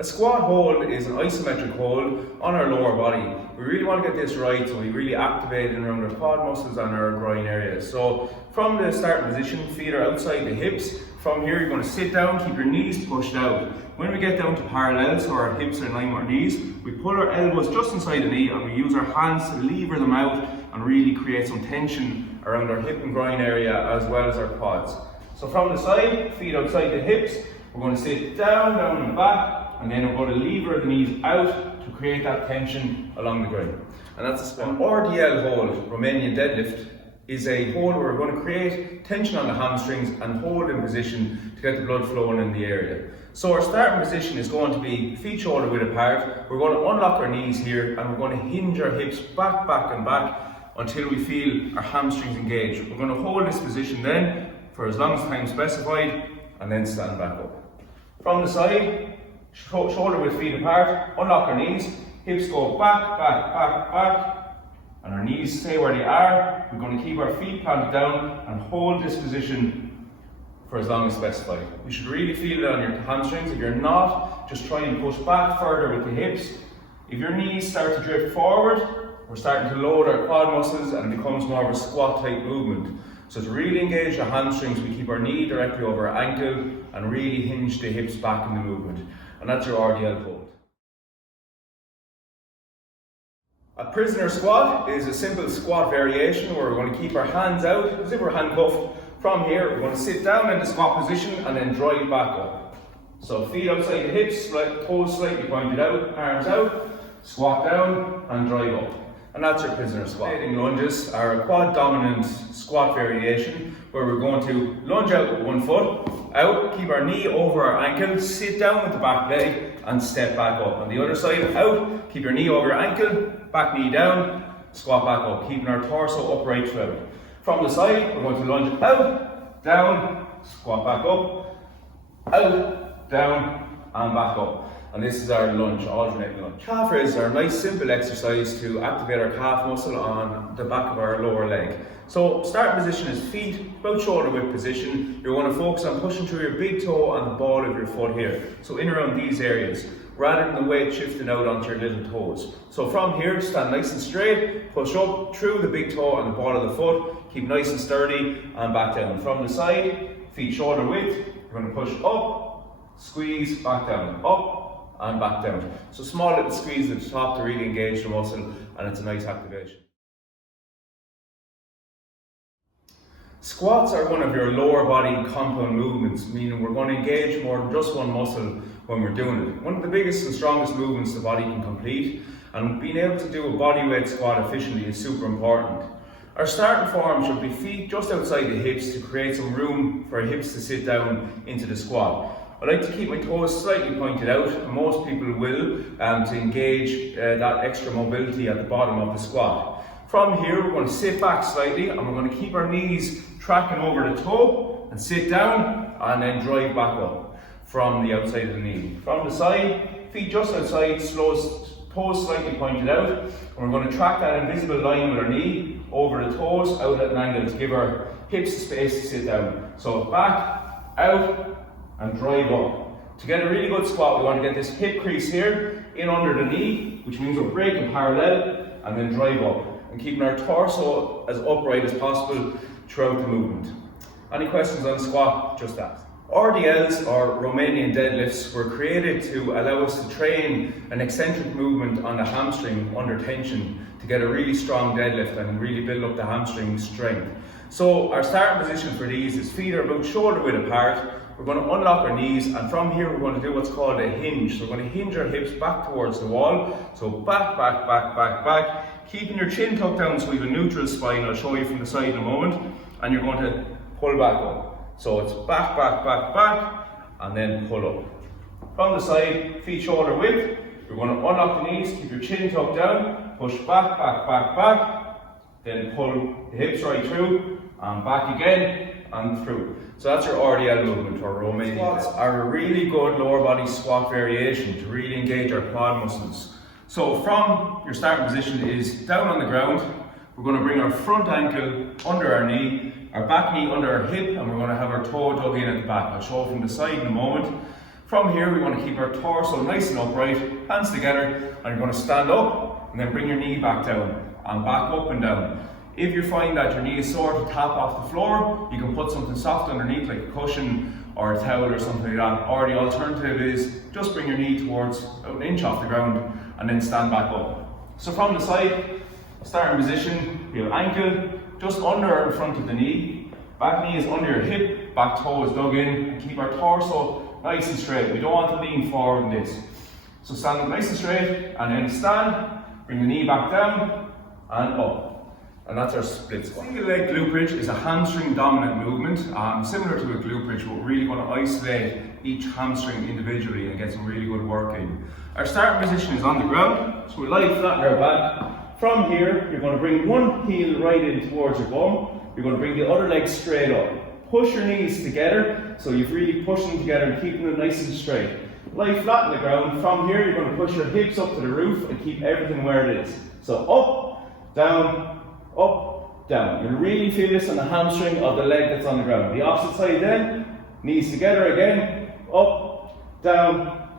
A squat hold is an isometric hold on our lower body. We really want to get this right, so we really activate in around our quad muscles and our groin areas. So from the starting position, feet are outside the hips. From here, you're going to sit down, keep your knees pushed out. When we get down to parallel, so our hips are in line with our knees, we pull our elbows just inside the knee and we use our hands to lever them out and really create some tension around our hip and groin area as well as our quads. So from the side, feet outside the hips, we're going to sit down and back, and then we're going to lever the knees out to create that tension along the groin. And that's a squat. An RDL hold, Romanian deadlift, is a hold where we're going to create tension on the hamstrings and hold in position to get the blood flowing in the area. So our starting position is going to be feet shoulder width apart. We're going to unlock our knees here and we're going to hinge our hips back, back and back until we feel our hamstrings engage. We're going to hold this position then for as long as time specified and then stand back up. From the side, shoulder width feet apart, unlock our knees, hips go back, back, back, back, and our knees stay where they are. We're going to keep our feet planted down and hold this position for as long as specified. You should really feel it on your hamstrings. If you're not, just try and push back further with the hips. If your knees start to drift forward, we're starting to load our quad muscles and it becomes more of a squat type movement. So to really engage the hamstrings, we keep our knee directly over our ankle and really hinge the hips back in the movement. And that's your RDL hold. A prisoner squat is a simple squat variation where we're going to keep our hands out as if we're handcuffed. From here, we're going to sit down in the squat position and then drive back up. So feet outside the hips, toes slightly pointed out, arms out, squat down and drive up. And that's your prisoner squat. Lunges are a quad dominant squat variation where we're going to lunge out with one foot, out, keep our knee over our ankle, sit down with the back leg and step back up. On the other side, out, keep your knee over your ankle, back knee down, squat back up, keeping our torso upright throughout. From the side, we're going to lunge out, down, squat back up, out, down and back up. And this is our lunge, alternate lunge. Calf raises are a nice simple exercise to activate our calf muscle on the back of our lower leg. So starting position is feet about shoulder width position. You're going to focus on pushing through your big toe and the ball of your foot here. So in around these areas, rather than the weight shifting out onto your little toes. So from here, stand nice and straight, push up through the big toe and the ball of the foot, keep nice and sturdy and back down. From the side, feet shoulder width, you're going to push up, squeeze, back down, up, and back down. So small little squeeze at the top to really engage the muscle and it's a nice activation. Squats are one of your lower body compound movements, meaning we're going to engage more than just one muscle when we're doing it. One of the biggest and strongest movements the body can complete, and being able to do a body weight squat efficiently is super important. Our starting form should be feet just outside the hips to create some room for our hips to sit down into the squat. I like to keep my toes slightly pointed out, and most people will, to engage that extra mobility at the bottom of the squat. From here, we're going to sit back slightly and we're going to keep our knees tracking over the toe and sit down and then drive back up from the outside of the knee. From the side, feet just outside, toes slightly pointed out, and we're going to track that invisible line with our knee over the toes out at an angle to give our hips space to sit down. So back, out, and drive up. To get a really good squat, we want to get this hip crease here in under the knee, which means we're breaking parallel, and then drive up and keeping our torso as upright as possible throughout the movement. Any questions on the squat? Just ask. RDLs, or Romanian deadlifts, were created to allow us to train an eccentric movement on the hamstring under tension to get a really strong deadlift and really build up the hamstring strength. So our starting position for these is feet are about shoulder width apart. We're going to unlock our knees, and from here we're going to do what's called a hinge. So we're going to hinge our hips back towards the wall. So back, back, back, back, back. Keeping your chin tucked down so we have a neutral spine. I'll show you from the side in a moment. And you're going to pull back up. So it's back, back, back, back, and then pull up. From the side, feet shoulder width. You're going to unlock the knees, keep your chin tucked down, push back, back, back, back. Then pull the hips right through, and back again, and through. So that's your RDL movement, or Romanian. Squats are a really good lower body squat variation to really engage our quad muscles. So from your starting position is down on the ground. We're going to bring our front ankle under our knee, our back knee under our hip, and we're going to have our toe dug in at the back. I'll show from the side in a moment. From here, we want to keep our torso nice and upright, hands together, and you're going to stand up and then bring your knee back down and back up and down. If you find that your knee is sore to tap off the floor, you can put something soft underneath like a cushion or a towel or something like that. Or the alternative is just bring your knee towards about an inch off the ground and then stand back up. So from the side, starting position, we have ankle just under or in front of the knee, back knee is under your hip, back toe is dug in, and keep our torso nice and straight. We don't want to lean forward in this. So stand up nice and straight, and then stand, bring the knee back down, and up. And that's our split squat. Single leg glute bridge is a hamstring dominant movement, similar to a glute bridge, but we're really going to isolate each hamstring individually and get some really good work in. Our starting position is on the ground, so we lie flat on our back. From here, you're going to bring one heel right in towards your bum, you're going to bring the other leg straight up. Push your knees together, so you've really pushed them together and keeping them nice and straight. Lie flat on the ground. From here, you're going to push your hips up to the roof and keep everything where it is. So up, down, up, down. You'll really feel this on the hamstring of the leg that's on the ground. The opposite side then, knees together again, up, down,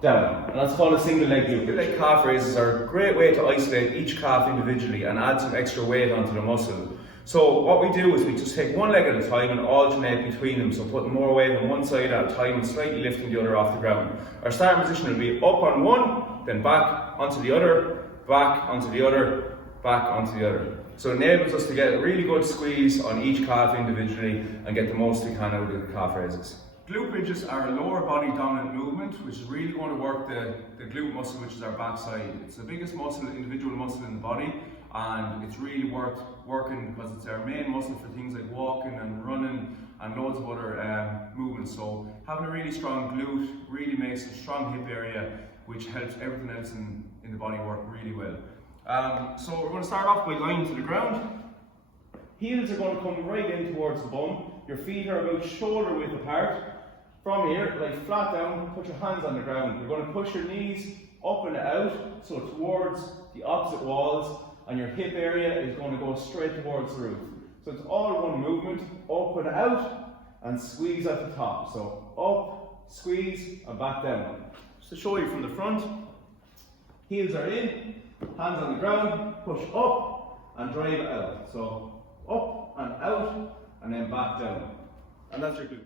down. And that's called a single leg glute. Single leg calf raises are a great way to isolate each calf individually and add some extra weight onto the muscle. So what we do is we just take one leg at a time and alternate between them, so putting more weight on one side at a time and slightly lifting the other off the ground. Our starting position will be up on one, then back onto the other, back onto the other, back onto the other. So it enables us to get a really good squeeze on each calf individually and get the most we can out of the calf raises. Glute bridges are a lower body dominant movement which is really going to work the glute muscle, which is our back side. It's the biggest muscle, individual muscle in the body, and it's really worth working because it's our main muscle for things like walking and running and loads of other movements. So having a really strong glute really makes a strong hip area, which helps everything else in the body work really well. So we're going to start off by lying to the ground. Heels are going to come right in towards the bum. Your feet are about shoulder width apart. From here, lie flat down, put your hands on the ground. You're going to push your knees up and out, so towards the opposite walls, and your hip area is going to go straight towards the roof. So it's all one movement, up and out, and squeeze at the top. So up, squeeze, and back down. Just to show you from the front, heels are in, hands on the ground, push up, and drive out. So up and out, and then back down. And that's your glute.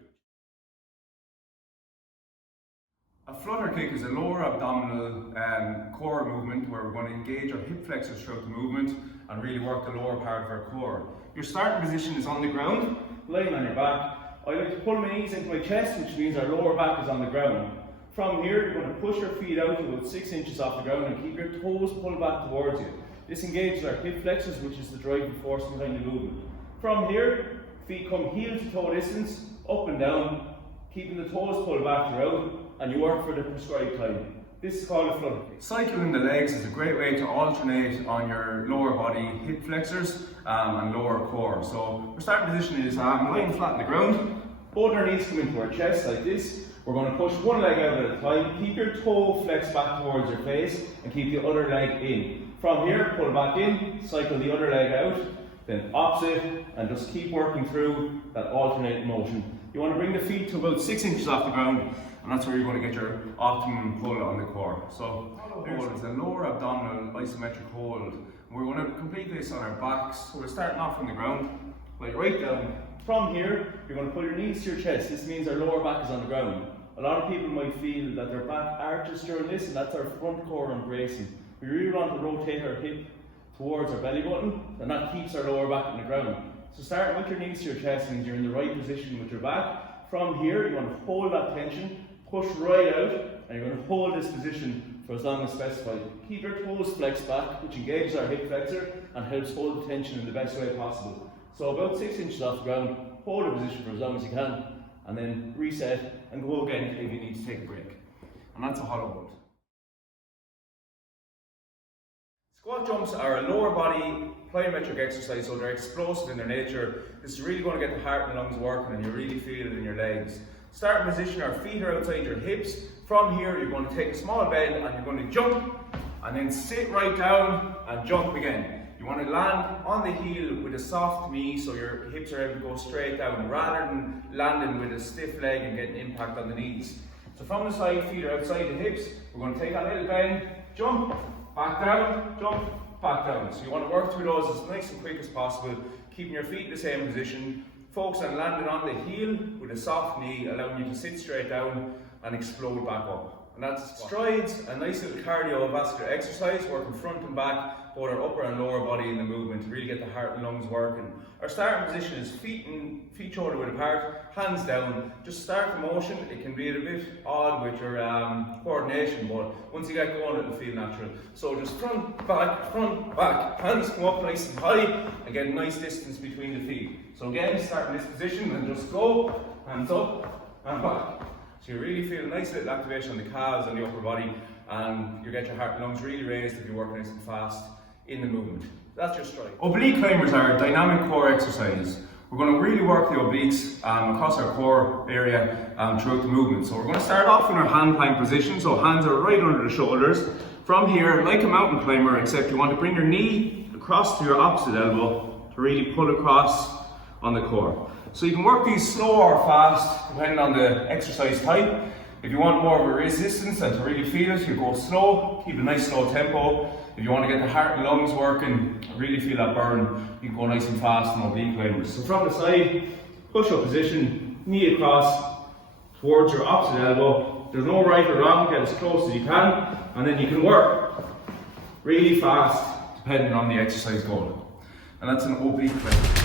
A flutter kick is a lower abdominal core movement where we're going to engage our hip flexors throughout the movement and really work the lower part of our core. Your starting position is on the ground, lying on your back. I like to pull my knees into my chest, which means our lower back is on the ground. From here, you're going to push your feet out to about 6 inches off the ground and keep your toes pulled back towards you. This engages our hip flexors, which is the driving force behind the movement. From here, feet come heel to toe distance, up and down, keeping the toes pulled back throughout, and you work for the prescribed time. This is called a flutter kick. Cycling the legs is a great way to alternate on your lower body hip flexors and lower core. So our starting position is lying flat on the ground. Both our knees come into our chest like this. We're going to push one leg out at a time. Keep your toe flexed back towards your face and keep the other leg in. From here, pull back in, cycle the other leg out, then opposite, and just keep working through that alternating motion. You want to bring the feet to about 6 inches off the ground, and that's where you're going to get your optimum pull on the core. So it's a lower abdominal isometric hold. We're going to complete this on our backs. So we're starting off from the ground, like right down. From here, you're going to pull your knees to your chest. This means our lower back is on the ground. A lot of people might feel that their back arches during this, and that's our front core embracing. We really want to rotate our hip towards our belly button, and that keeps our lower back on the ground. So starting with your knees to your chest means you're in the right position with your back. From here, you want to hold that tension, push right out, and you're going to hold this position for as long as specified. Keep your toes flexed back, which engages our hip flexor and helps hold the tension in the best way possible. So about 6 inches off the ground, hold the position for as long as you can, and then reset and go again if you need to take a break. And that's a hollow hold. Squat jumps are a lower body plyometric exercise, so they're explosive in their nature. This is really going to get the heart and lungs working, and you really feel it in your legs. Starting position, our feet are outside your hips. From here, you're going to take a small bend and you're going to jump, and then sit right down and jump again. You want to land on the heel with a soft knee so your hips are able to go straight down rather than landing with a stiff leg and getting impact on the knees. So from the side, feet are outside the hips. We're going to take a little bend, jump, back down, jump, back down. So you want to work through those as nice and quick as possible, keeping your feet in the same position. Focus on landing on the heel with a soft knee, allowing you to sit straight down and explode back up. And that's strides, a nice little cardiovascular exercise, working front and back, both our upper and lower body in the movement to really get the heart and lungs working. Our starting position is feet shoulder width apart, hands down. Just start the motion. It can be a bit odd with your coordination, but once you get going, it'll feel natural. So just front, back, hands come up nice and high, and get a nice distance between the feet. So again, start in this position and just go, hands up and back. So you really feel a nice little activation on the calves and the upper body, and you get your heart and lungs really raised if you're working nice and fast in the movement. That's your stride. Oblique climbers are a dynamic core exercise. We're going to really work the obliques across our core area throughout the movement. So we're going to start off in our hand plank position, so hands are right under the shoulders. From here, like a mountain climber, except you want to bring your knee across to your opposite elbow to really pull across on the core. So you can work these slow or fast, depending on the exercise type. If you want more of a resistance and to really feel it, you go slow, keep a nice slow tempo. If you want to get the heart and lungs working, really feel that burn, you can go nice and fast in oblique climbers. So from the side, push up position, knee across towards your opposite elbow. There's no right or wrong, get as close as you can, and then you can work really fast, depending on the exercise goal. And that's an oblique climber.